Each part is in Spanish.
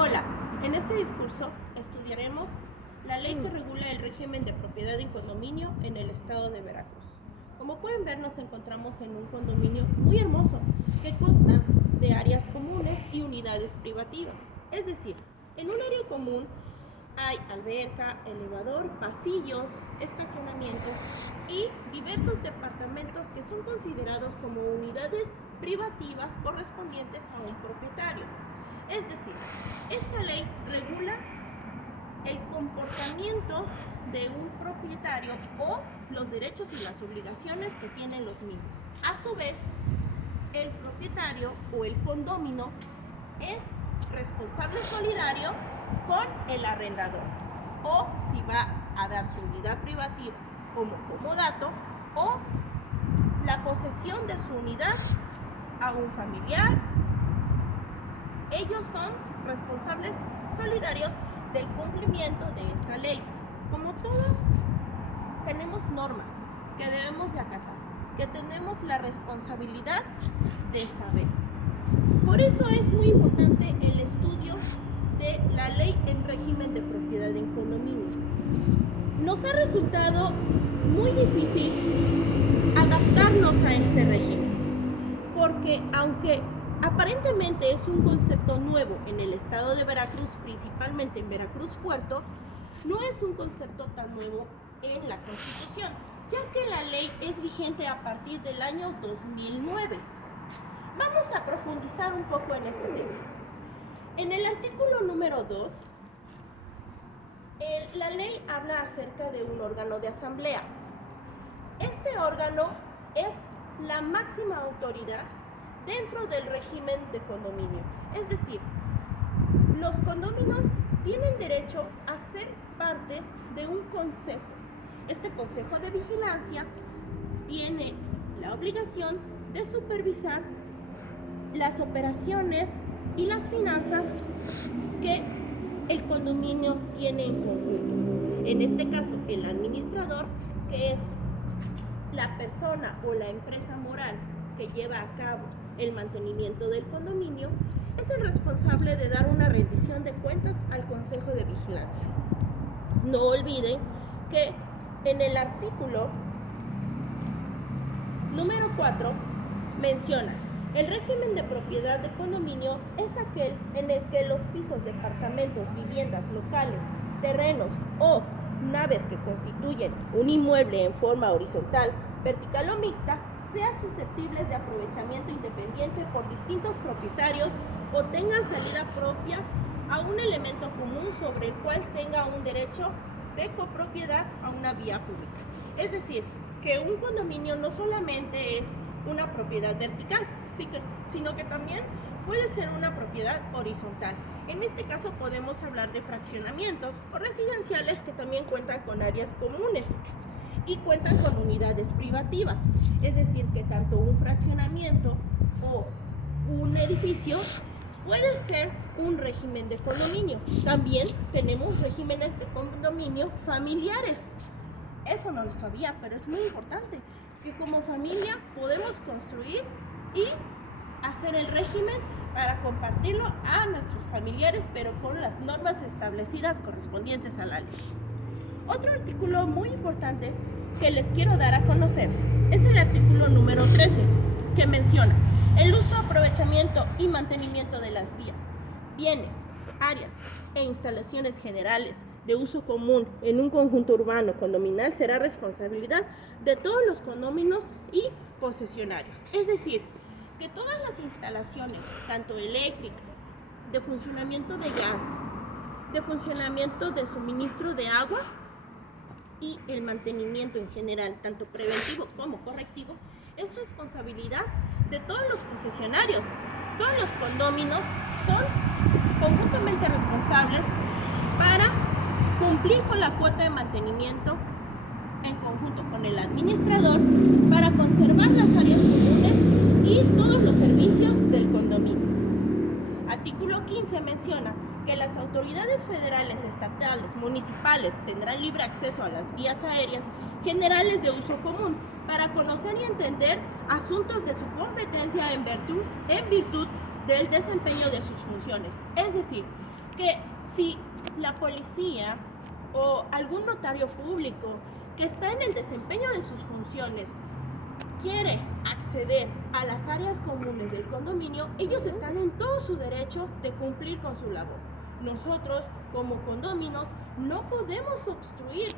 Hola, en este discurso estudiaremos la ley que regula el régimen de propiedad en condominio en el estado de Veracruz. Como pueden ver, nos encontramos en un condominio muy hermoso que consta de áreas comunes y unidades privativas. Es decir, en un área común hay alberca, elevador, pasillos, estacionamientos y diversos departamentos que son considerados como unidades privativas correspondientes a un propietario. Es decir, esta ley regula el comportamiento de un propietario o los derechos y las obligaciones que tienen los mismos. A su vez, el propietario o el condómino es responsable solidario con el arrendador, o si va a dar su unidad privativa como comodato o la posesión de su unidad a un familiar. Ellos son responsables solidarios del cumplimiento de esta ley. Como todo, tenemos normas que debemos de acatar, que tenemos la responsabilidad de saber. Por eso es muy importante el estudio de la ley en régimen de propiedad en condominio. Nos ha resultado muy difícil adaptarnos a este régimen, porque aunque aparentemente es un concepto nuevo en el estado de Veracruz, principalmente en Veracruz Puerto, no es un concepto tan nuevo en la Constitución, ya que la ley es vigente a partir del año 2009. Vamos a profundizar un poco en este tema. En el artículo número 2, la ley habla acerca de un órgano de asamblea. Este órgano es la máxima autoridad dentro del régimen de condominio. Es decir, los condóminos tienen derecho a ser parte de un consejo. Este consejo de vigilancia tiene la obligación de supervisar las operaciones y las finanzas que el condominio tiene en conjunto. En este caso, el administrador, que es la persona o la empresa moral que lleva a cabo el mantenimiento del condominio, es el responsable de dar una rendición de cuentas al Consejo de Vigilancia. No olviden que en el artículo número 4 menciona: el régimen de propiedad de condominio es aquel en el que los pisos, departamentos, viviendas, locales, terrenos o naves que constituyen un inmueble en forma horizontal, vertical o mixta sean susceptibles de aprovechamiento independiente por distintos propietarios o tengan salida propia a un elemento común sobre el cual tenga un derecho de copropiedad a una vía pública. Es decir, que un condominio no solamente es una propiedad vertical, sino que también puede ser una propiedad horizontal. En este caso podemos hablar de fraccionamientos o residenciales que también cuentan con áreas comunes y cuentan con unidades privativas. Es decir, que tanto un fraccionamiento o un edificio puede ser un régimen de condominio. También tenemos regímenes de condominio familiares. Eso no lo sabía, pero es muy importante, que como familia podemos construir y hacer el régimen para compartirlo a nuestros familiares, pero con las normas establecidas correspondientes a la ley. Otro artículo muy importante que les quiero dar a conocer es el artículo número 13, que menciona el uso, aprovechamiento y mantenimiento de las vías, bienes, áreas e instalaciones generales de uso común en un conjunto urbano condominal será responsabilidad de todos los condóminos y posesionarios. Es decir, que todas las instalaciones, tanto eléctricas, de funcionamiento de gas, de funcionamiento de suministro de agua y el mantenimiento en general, tanto preventivo como correctivo, es responsabilidad de todos los posesionarios. Todos los condóminos son conjuntamente responsables para cumplir con la cuota de mantenimiento en conjunto con el administrador para conservar las áreas comunes y todos los servicios del condominio. Artículo 15 menciona que las autoridades federales, estatales, municipales tendrán libre acceso a las vías aéreas generales de uso común para conocer y entender asuntos de su competencia en virtud del desempeño de sus funciones. Es decir, que si la policía o algún notario público que está en el desempeño de sus funciones quiere acceder a las áreas comunes del condominio, ellos están en todo su derecho de cumplir con su labor. Nosotros, como condóminos, no podemos obstruir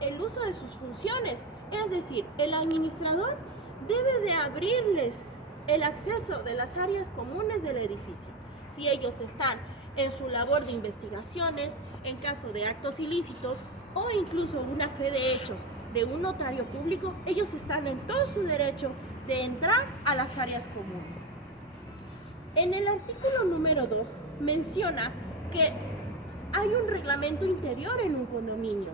el uso de sus funciones. Es decir, el administrador debe de abrirles el acceso de las áreas comunes del edificio. Si ellos están en su labor de investigaciones, en caso de actos ilícitos o incluso una fe de hechos de un notario público, ellos están en todo su derecho de entrar a las áreas comunes. En el artículo número 2 menciona que hay un reglamento interior en un condominio.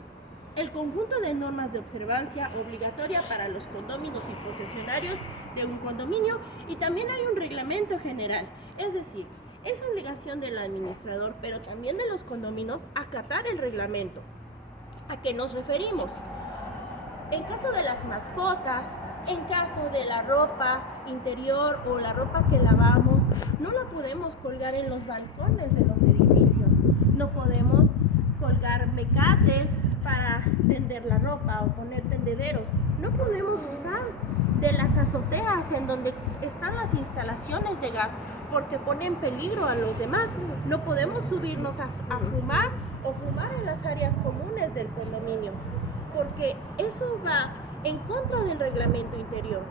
El conjunto de normas de observancia obligatoria para los condóminos y posesionarios de un condominio, y también hay un reglamento general. Es decir, es obligación del administrador, pero también de los condóminos, acatar el reglamento. ¿A qué nos referimos? En caso de las mascotas, en caso de la ropa interior o la ropa que lavamos, no la podemos colgar en los balcones de los edificios. No podemos colgar mecates para tender la ropa o poner tendederos. No podemos usar de las azoteas en donde están las instalaciones de gas porque pone en peligro a los demás. No podemos subirnos a fumar o fumar en las áreas comunes del condominio, porque eso va en contra del reglamento interior.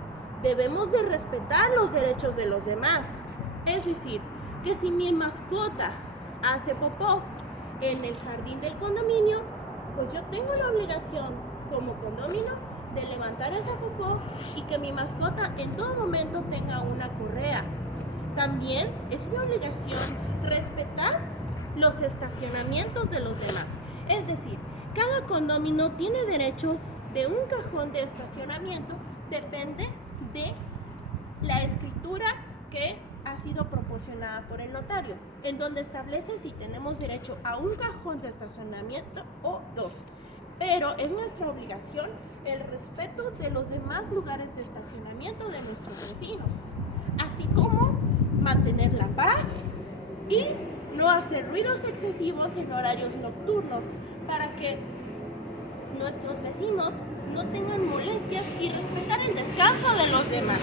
Debemos de respetar los derechos de los demás. Es decir, que si mi mascota hace popó en el jardín del condominio, pues yo tengo la obligación como condomino de levantar esa popó y que mi mascota en todo momento tenga una correa. También es mi obligación respetar los estacionamientos de los demás. Es decir, cada condomino tiene derecho de un cajón de estacionamiento, depende de la escritura que ha sido proporcionada por el notario, en donde establece si tenemos derecho a un cajón de estacionamiento o dos. Pero es nuestra obligación el respeto de los demás lugares de estacionamiento de nuestros vecinos, así como mantener la paz y no hacer ruidos excesivos en horarios nocturnos para que nuestros vecinos no tengan molestias y respetar el descanso de los demás.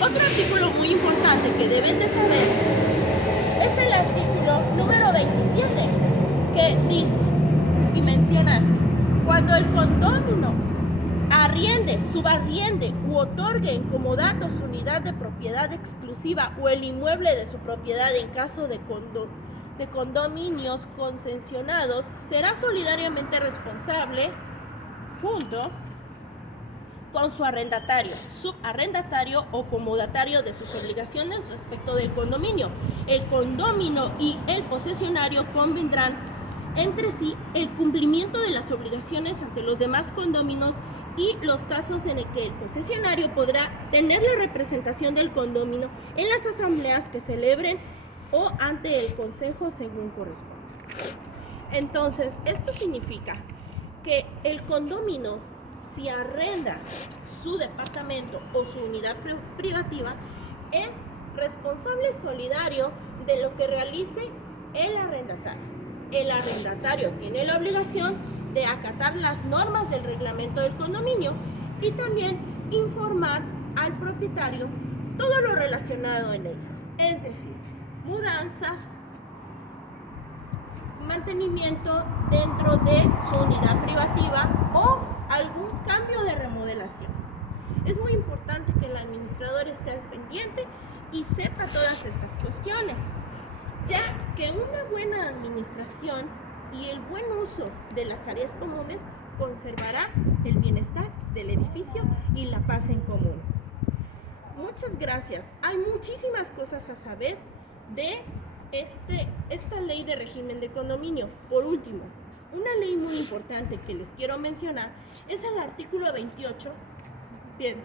Otro artículo muy importante que deben de saber es el artículo número 27, que dice y menciona así: cuando el condómino arriende, subarriende u otorgue en comodato su unidad de propiedad exclusiva o el inmueble de su propiedad en caso de condominios concesionados, será solidariamente responsable junto con su arrendatario, subarrendatario o comodatario de sus obligaciones respecto del condominio. El condomino y el posesionario convendrán entre sí el cumplimiento de las obligaciones ante los demás condóminos y los casos en el que el posesionario podrá tener la representación del condomino en las asambleas que celebren o ante el consejo según corresponda. Entonces, esto significa que el condomino, si arrenda su departamento o su unidad privativa, es responsable solidario de lo que realice el arrendatario. El arrendatario tiene la obligación de acatar las normas del reglamento del condominio y también informar al propietario todo lo relacionado en ella. Es decir, mudanzas, mantenimiento dentro de su unidad privativa o algún cambio de remodelación. Es muy importante que el administrador esté al pendiente y sepa todas estas cuestiones, ya que una buena administración y el buen uso de las áreas comunes conservará el bienestar del edificio y la paz en común. Muchas gracias. Hay muchísimas cosas a saber de esta ley de régimen de condominio. Por último, una ley muy importante que les quiero mencionar es el artículo 28. Bien,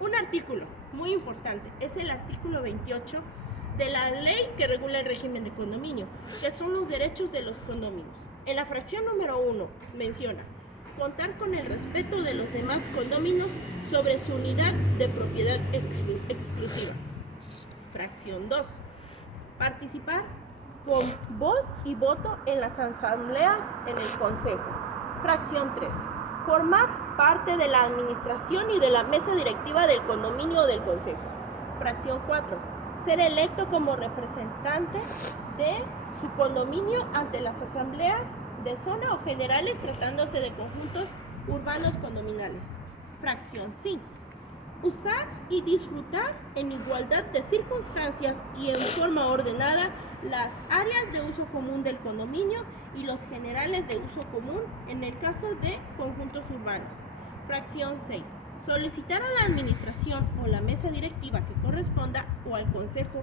un artículo muy importante es el artículo 28 de la ley que regula el régimen de condominio, que son los derechos de los condóminos. En la fracción número 1 menciona contar con el respeto de los demás condóminos sobre su unidad de propiedad exclusiva. Fracción 2. Participar con voz y voto en las asambleas en el Consejo. Fracción 3. Formar parte de la administración y de la mesa directiva del condominio o del Consejo. Fracción 4. Ser electo como representante de su condominio ante las asambleas de zona o generales tratándose de conjuntos urbanos condominales. Fracción 5. Usar y disfrutar en igualdad de circunstancias y en forma ordenada las áreas de uso común del condominio y los generales de uso común en el caso de conjuntos urbanos. Fracción 6. Solicitar a la administración o la mesa directiva que corresponda o al consejo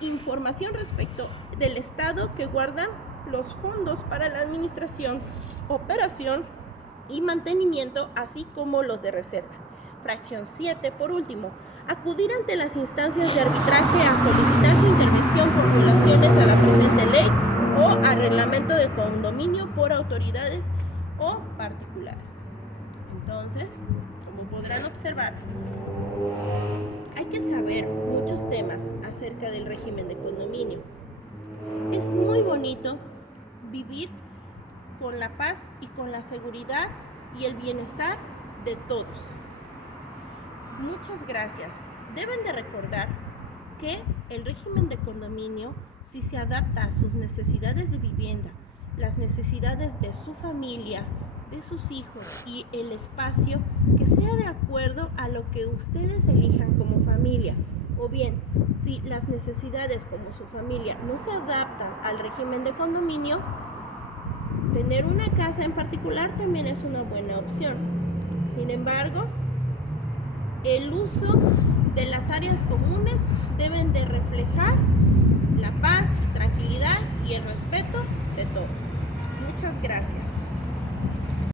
información respecto del estado que guardan los fondos para la administración, operación y mantenimiento, así como los de reserva. Fracción 7, por último, acudir ante las instancias de arbitraje a solicitar su intervención por violaciones a la presente ley o al reglamento del condominio por autoridades o particulares. Entonces, como podrán observar, hay que saber muchos temas acerca del régimen de condominio. Es muy bonito vivir con la paz y con la seguridad y el bienestar de todos. Muchas gracias. Deben de recordar que el régimen de condominio, si se adapta a sus necesidades de vivienda, las necesidades de su familia, de sus hijos y el espacio, que sea de acuerdo a lo que ustedes elijan como familia. O bien, si las necesidades como su familia no se adaptan al régimen de condominio, tener una casa en particular también es una buena opción. Sin embargo, el uso de las áreas comunes deben de reflejar la paz, tranquilidad y el respeto de todos. Muchas gracias.